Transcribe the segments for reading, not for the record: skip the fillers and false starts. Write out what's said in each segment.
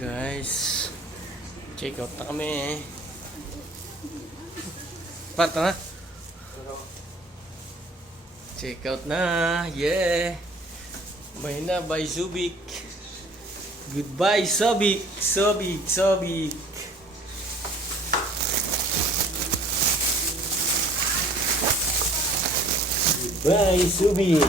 Guys, check out na kami. Pata na. Check out na. Yeah. May na by Subic. Goodbye Subic. Subic. Goodbye Subic.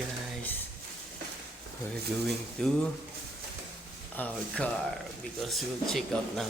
Guys, we're going to our car because we'll check out now.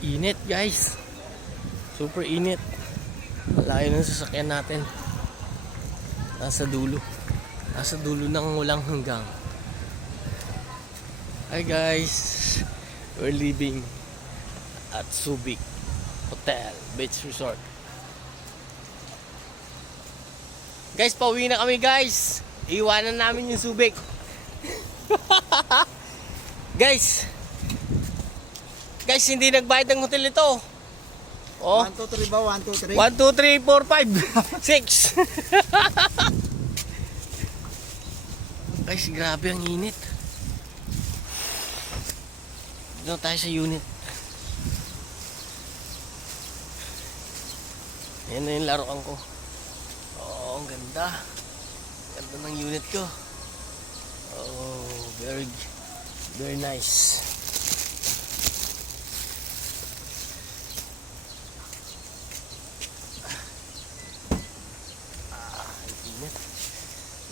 Init guys, super init. Layo ng sasakyan natin. Nasa dulo ng walang hanggang. Hi guys, we're leaving at Subic Hotel Beach Resort. Guys, pauwi na kami guys. Iwanan namin yung Subic. Guys, hindi nagbayad ng hotel ito. Oh. 1, 2, 3 ba? 1, 2, 3? 1, 2, 3, 4, 5, 6. Guys, grabe ang init. Dito tayo sa unit. Ayan na yung laruan ko. Oh, ang ganda. Ganda ng unit ko. Oh, very nice.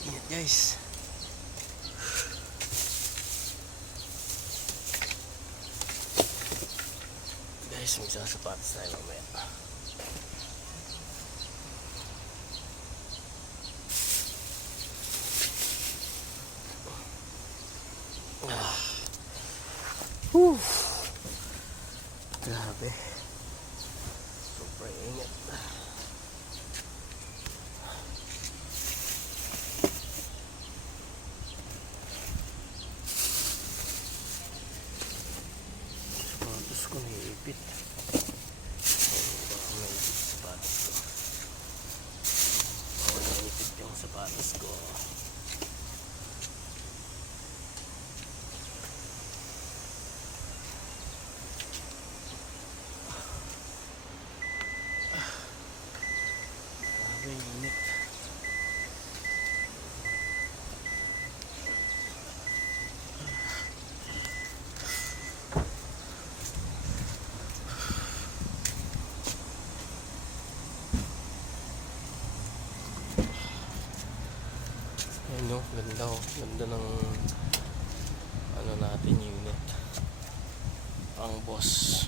Ingat guys. Guys, magsasapatos tayo mamaya. Grabe. Super ingat. Sapatos ko naiipit. Baka naipit sapatos ko. Baka naipit yung sapatos ko. Grabe yung init. Ayan no, ganda oh. Ganda ng ano natin unit. Pang boss.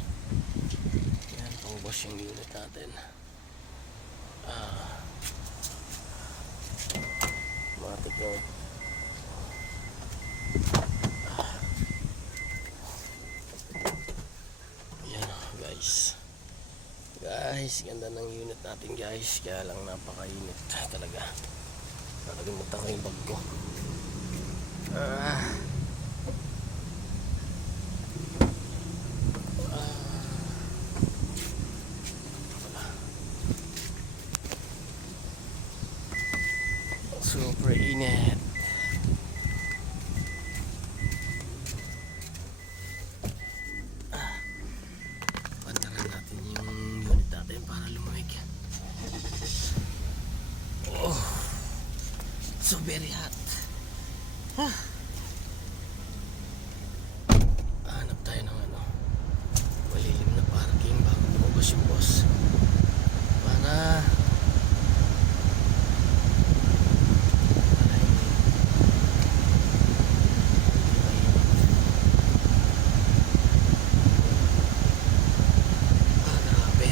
Yan, pang boss yung unit natin. Matik no. Yan oh, guys. Ganda ng unit natin guys. Kaya lang napakainit talaga. Nakalimutan ko yung bag ko. Super init. Pantaran natin yung unit natin para lumamig. Oh, so very hot. Hanap tayo ng ano, malilim na parking bago lumabas yung boss. Para grabe.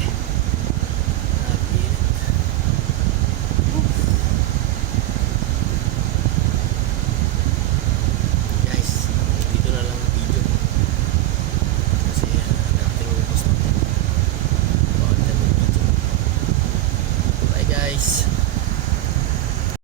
Grabe init. Guys, dito na lang ang video kasi dating ubos na bawal tayo ng video. Bye guys.